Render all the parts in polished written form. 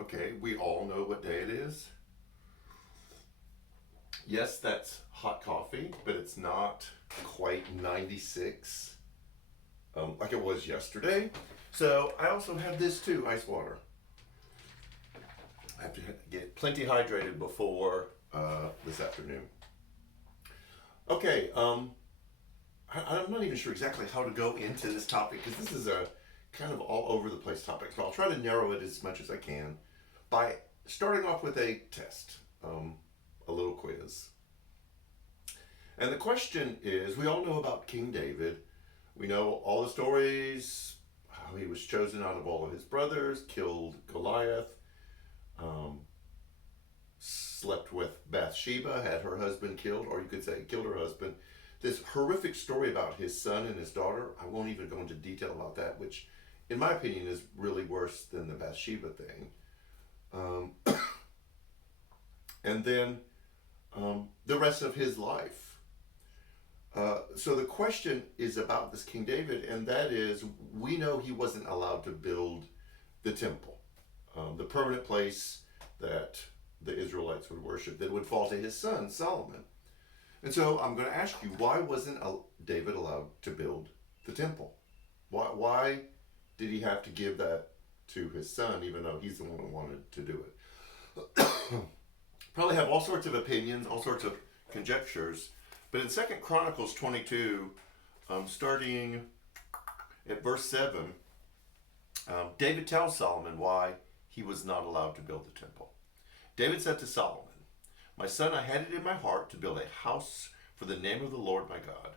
Okay, we all know what day it is. Yes, that's hot coffee, but it's not quite 96 like it was yesterday. So I also have this too, ice water. I have to get plenty hydrated before this afternoon. Okay, I'm not even sure exactly how to go into this topic because this is a kind of all over the place topic. So I'll try to narrow it as much as I can by starting off with a test, a little quiz. And the question is, we all know about King David. We know all the stories, how he was chosen out of all of his brothers, killed Goliath, um, slept with Bathsheba, had her husband killed, or you could say killed her husband. This horrific story about his son and his daughter. I won't even go into detail about that, which, in my opinion, is really worse than the Bathsheba thing. Um, and then the rest of his life. So the question is about this King David, and that is, we know he wasn't allowed to build the temple, the permanent place that the Israelites would worship, that would fall to his son Solomon. And so I'm going to ask you, why wasn't David allowed to build the temple? Why did he have to give that to his son, even though he's the one who wanted to do it? Probably have all sorts of opinions, all sorts of conjectures. But in 2 Chronicles 22, starting at verse 7, David tells Solomon why he was not allowed to build the temple. David said to Solomon, "My son, I had it in my heart to build a house for the name of the Lord my God.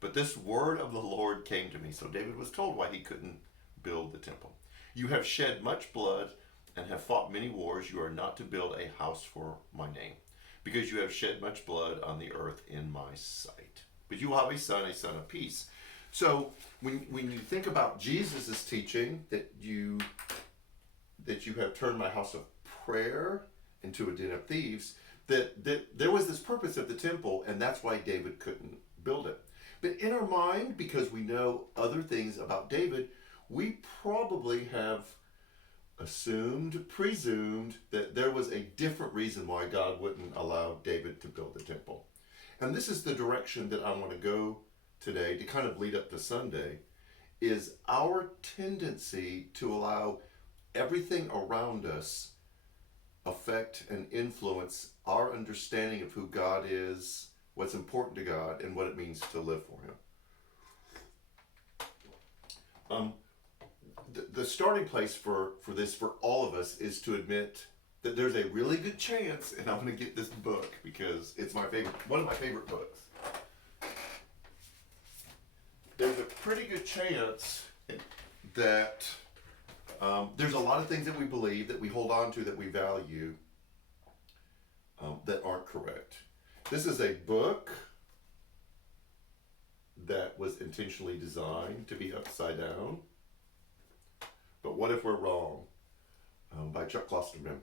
But this word of the Lord came to me." So David was told why he couldn't build the temple. "You have shed much blood and have fought many wars. You are not to build a house for my name, because you have shed much blood on the earth in my sight. But you will have a son of peace." So when you think about Jesus' teaching that you have turned my house of prayer into a den of thieves, that there was this purpose of the temple, and that's why David couldn't build it. But in our mind, because we know other things about David, we probably have presumed that there was a different reason why God wouldn't allow David to build the temple. And this is the direction that I want to go today to kind of lead up to Sunday, is our tendency to allow everything around us affect and influence our understanding of who God is, what's important to God, and what it means to live for Him. The starting place for this for all of us is to admit that there's a really good chance, and I'm going to get this book because it's one of my favorite books. There's a pretty good chance that there's a lot of things that we believe, that we hold on to, that we value, that aren't correct. This is a book that was intentionally designed to be upside down. But What If We're Wrong? By Chuck Klosterman.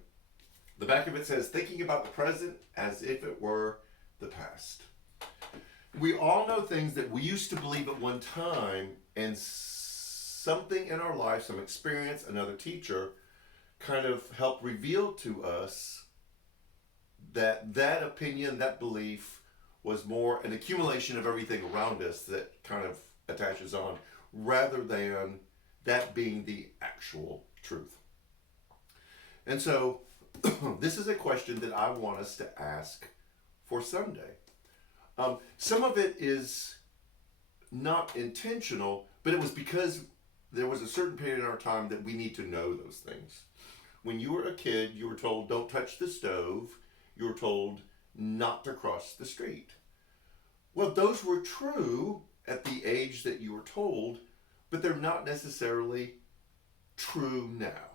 The back of it says, "Thinking about the present as if it were the past." We all know things that we used to believe at one time, and something in our life, some experience, another teacher, kind of helped reveal to us that opinion, that belief, was more an accumulation of everything around us that kind of attaches on, rather than that being the actual truth. And so this is a question that I want us to ask for Sunday. Some of it is not intentional, but it was because there was a certain period in our time that we need to know those things. When you were a kid, you were told, don't touch the stove. You were told not to cross the street. Well, those were true at the age that you were told, but they're not necessarily true now.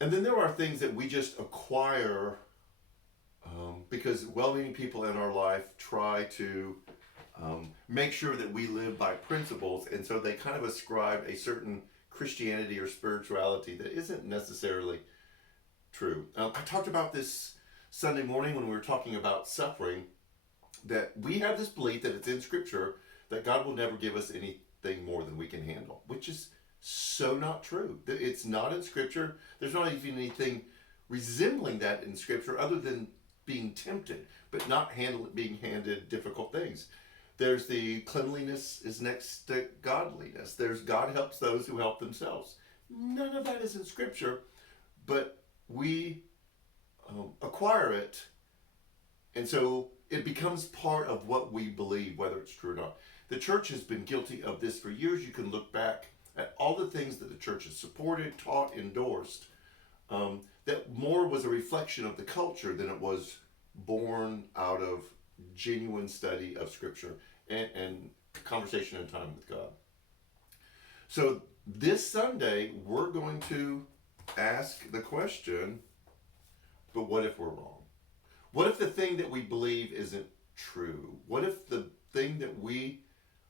And then there are things that we just acquire because well-meaning people in our life try to make sure that we live by principles, and so they kind of ascribe a certain Christianity or spirituality that isn't necessarily true. I talked about this Sunday morning when we were talking about suffering, that we have this belief that it's in Scripture that God will never give us anything more than we can handle, which is So not true. It's not in Scripture. There's not even anything resembling that in Scripture other than being tempted, but not being handed difficult things. There's the cleanliness is next to godliness. There's God helps those who help themselves. None of that is in Scripture, but we acquire it, and so it becomes part of what we believe, whether it's true or not. The church has been guilty of this for years. You can look back at all the things that the church has supported, taught, endorsed, that more was a reflection of the culture than it was born out of genuine study of Scripture and conversation and time with God. So this Sunday, we're going to ask the question, but what if we're wrong? What if the thing that we believe isn't true? What if the thing that we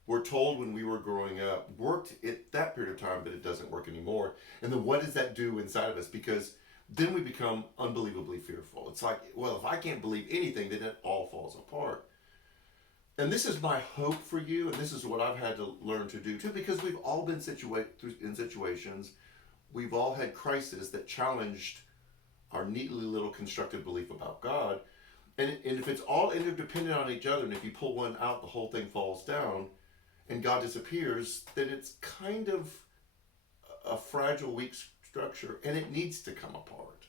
were told when we were growing up worked at that period of time, but it doesn't work anymore? And then what does that do inside of us? Because then we become unbelievably fearful. It's like, well, if I can't believe anything, then it all falls apart. And this is my hope for you, and this is what I've had to learn to do too, because we've all been in situations, we've all had crises that challenged our neatly little constructed belief about God. And if it's all interdependent on each other, and if you pull one out, the whole thing falls down, and God disappears, then it's kind of a fragile, weak structure, and it needs to come apart.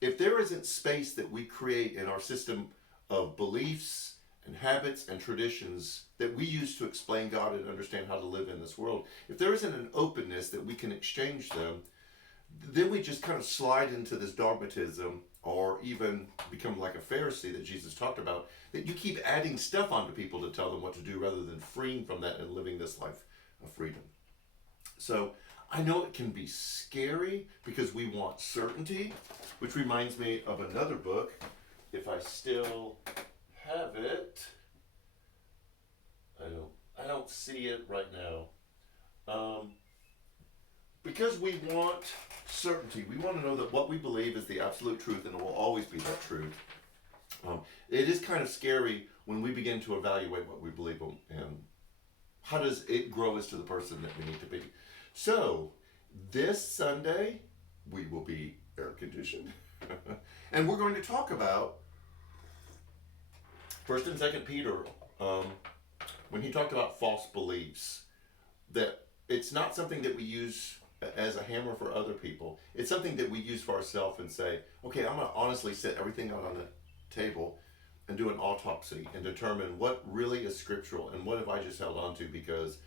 If there isn't space that we create in our system of beliefs and habits and traditions that we use to explain God and understand how to live in this world, if there isn't an openness that we can exchange them, then we just kind of slide into this dogmatism, or even become like a Pharisee that Jesus talked about, that you keep adding stuff onto people to tell them what to do rather than freeing from that and living this life of freedom. So I know it can be scary because we want certainty, which reminds me of another book, if I still have it. I don't see it right now. Because we want certainty, we want to know that what we believe is the absolute truth, and it will always be that truth. It is kind of scary when we begin to evaluate what we believe and how does it grow us to the person that we need to be. So this Sunday we will be air conditioned, and we're going to talk about First and Second Peter, when he talked about false beliefs, that it's not something that we use as a hammer for other people. It's something that we use for ourselves and say, okay, I'm going to honestly set everything out on the table and do an autopsy and determine what really is scriptural and what have I just held on to because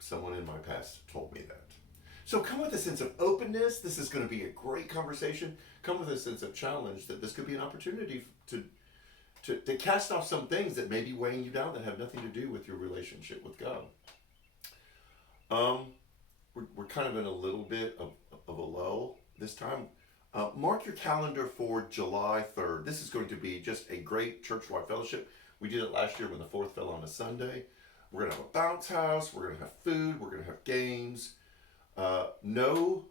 someone in my past told me that. So come with a sense of openness. This is going to be a great conversation. Come with a sense of challenge that this could be an opportunity to cast off some things that may be weighing you down that have nothing to do with your relationship with God. We're kind of in a little bit of a lull this time. Mark your calendar for July 3rd. This is going to be just a great church-wide fellowship. We did it last year when the 4th fell on a Sunday. We're going to have a bounce house. We're going to have food. We're going to have games. No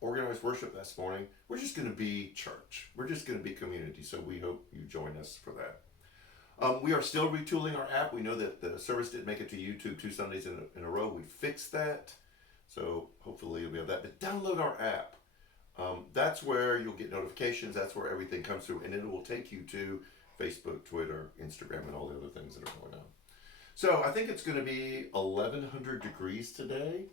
organized worship this morning. We're just going to be church. We're just going to be community. So we hope you join us for that. We are still retooling our app. We know that the service didn't make it to YouTube 2 Sundays in a row. We fixed that. So hopefully you'll be able to that. But download our app. That's where you'll get notifications. That's where everything comes through. And it will take you to Facebook, Twitter, Instagram, and all the other things that are going on. So I think it's going to be 1,100 degrees today.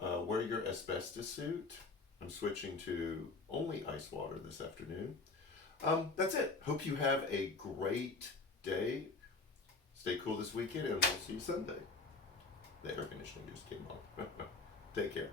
Wear your asbestos suit. I'm switching to only ice water this afternoon. That's it. Hope you have a great day. Stay cool this weekend, and we'll see you Sunday. The air conditioning just came on. Take care.